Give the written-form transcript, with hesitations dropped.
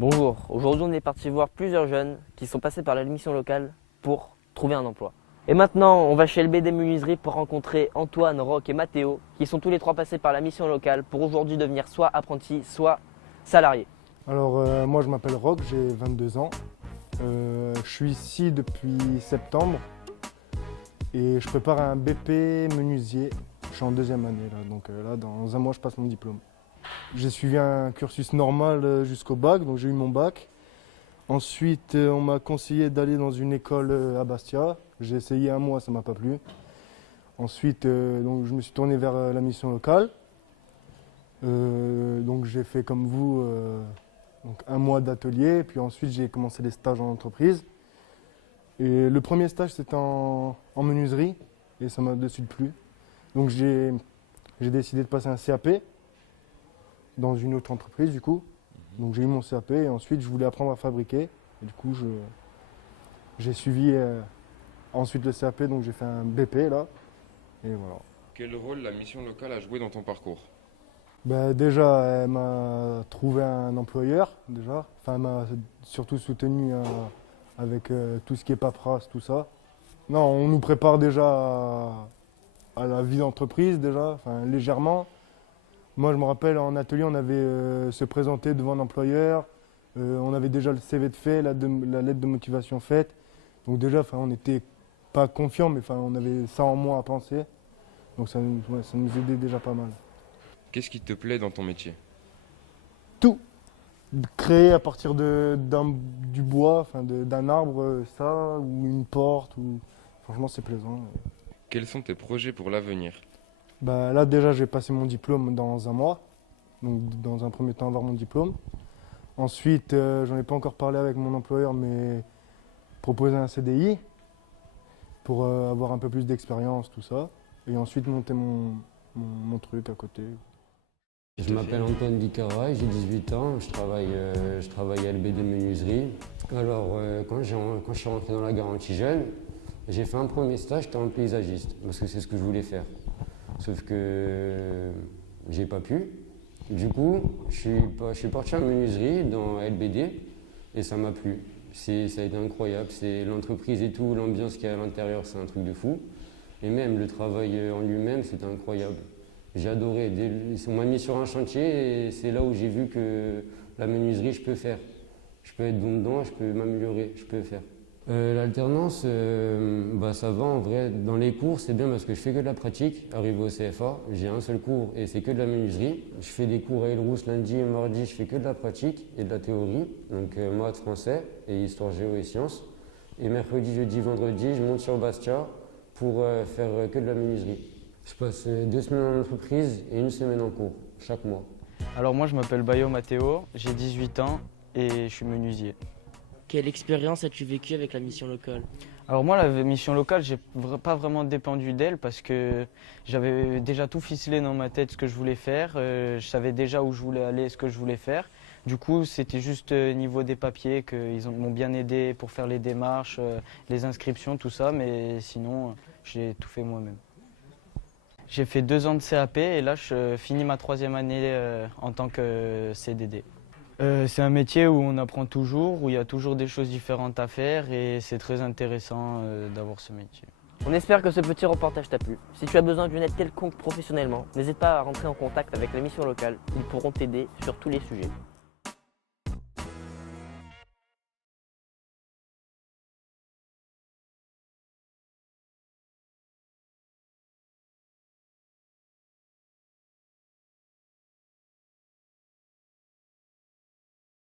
Bonjour, aujourd'hui on est parti voir plusieurs jeunes qui sont passés par la mission locale pour trouver un emploi. Et maintenant on va chez LBD Menuiserie pour rencontrer Antoine, Roch et Mathéo qui sont tous les trois passés par la mission locale pour aujourd'hui devenir soit apprentis, soit salariés. Alors moi je m'appelle Roch, j'ai 22 ans. Je suis ici depuis septembre et je prépare un BP menuisier. Je suis en deuxième année là, donc là dans un mois je passe mon diplôme. J'ai suivi un cursus normal jusqu'au bac, donc j'ai eu mon bac. Ensuite, on m'a conseillé d'aller dans une école à Bastia. J'ai essayé un mois, ça m'a pas plu. Ensuite, donc, je me suis tourné vers la mission locale. Donc j'ai fait comme vous donc un mois d'atelier, puis ensuite j'ai commencé les stages en entreprise. Et le premier stage c'était en menuiserie et ça m'a de suite plu. Donc j'ai décidé de passer un CAP. Dans une autre entreprise du coup. Donc j'ai eu mon CAP et ensuite je voulais apprendre à fabriquer. Et du coup j'ai suivi ensuite le CAP, donc j'ai fait un BP là. Et voilà. Quel rôle la mission locale a joué dans ton parcours? Déjà elle m'a trouvé un employeur déjà. Enfin elle m'a surtout soutenu avec tout ce qui est paperasse, tout ça. Non, on nous prépare déjà à la vie d'entreprise déjà, enfin légèrement. Moi, je me rappelle, en atelier, on avait se présenter devant un employeur. On avait déjà le CV de fait, la lettre de motivation faite. Donc déjà, on n'était pas confiants, mais on avait ça en moins à penser. Donc ça nous aidait déjà pas mal. Qu'est-ce qui te plaît dans ton métier? Tout. Créer à partir du bois, d'un arbre, ça, ou une porte. Franchement, c'est plaisant. Quels sont tes projets pour l'avenir? Là déjà j'ai passé mon diplôme dans un mois, donc dans un premier temps avoir mon diplôme. Ensuite j'en ai pas encore parlé avec mon employeur mais proposer un CDI pour avoir un peu plus d'expérience, tout ça. Et ensuite monter mon truc à côté. Je m'appelle Antoine Bicara, j'ai 18 ans, je travaille à LBD Menuiserie. Alors quand je suis rentré dans la garantie jeune, j'ai fait un premier stage, j'étais en paysagiste parce que c'est ce que je voulais faire. Sauf que j'ai pas pu. Du coup, je suis parti en menuiserie dans LBD et ça m'a plu. Ça a été incroyable. C'est l'entreprise et tout, l'ambiance qu'il y a à l'intérieur, c'est un truc de fou. Et même le travail en lui-même, c'était incroyable. J'ai adoré. On m'a mis sur un chantier et c'est là où j'ai vu que la menuiserie, je peux faire. Je peux être bon dedans, je peux m'améliorer, je peux faire. L'alternance, ça va en vrai. Dans les cours, c'est bien parce que je fais que de la pratique. Arrivé au CFA, j'ai un seul cours et c'est que de la menuiserie. Je fais des cours à Elrousse lundi et mardi, je fais que de la pratique et de la théorie. Donc maths, français et histoire, géo et sciences. Et mercredi, jeudi, vendredi, je monte sur Bastia pour faire que de la menuiserie. Je passe 2 semaines en entreprise et 1 semaine en cours, chaque mois. Alors moi, je m'appelle Bayo Mathéo, j'ai 18 ans et je suis menuisier. Quelle expérience as-tu vécue avec la mission locale? Alors moi, la mission locale, j'ai pas vraiment dépendu d'elle parce que j'avais déjà tout ficelé dans ma tête ce que je voulais faire. Je savais déjà où je voulais aller, ce que je voulais faire. Du coup, c'était juste niveau des papiers qu'ils m'ont bien aidé pour faire les démarches, les inscriptions, tout ça. Mais sinon, j'ai tout fait moi-même. J'ai fait 2 ans de CAP et là, je finis ma 3e année en tant que CDD. C'est un métier où on apprend toujours, où il y a toujours des choses différentes à faire et c'est très intéressant d'avoir ce métier. On espère que ce petit reportage t'a plu. Si tu as besoin d'une aide quelconque professionnellement, n'hésite pas à rentrer en contact avec la mission locale. Ils pourront t'aider sur tous les sujets.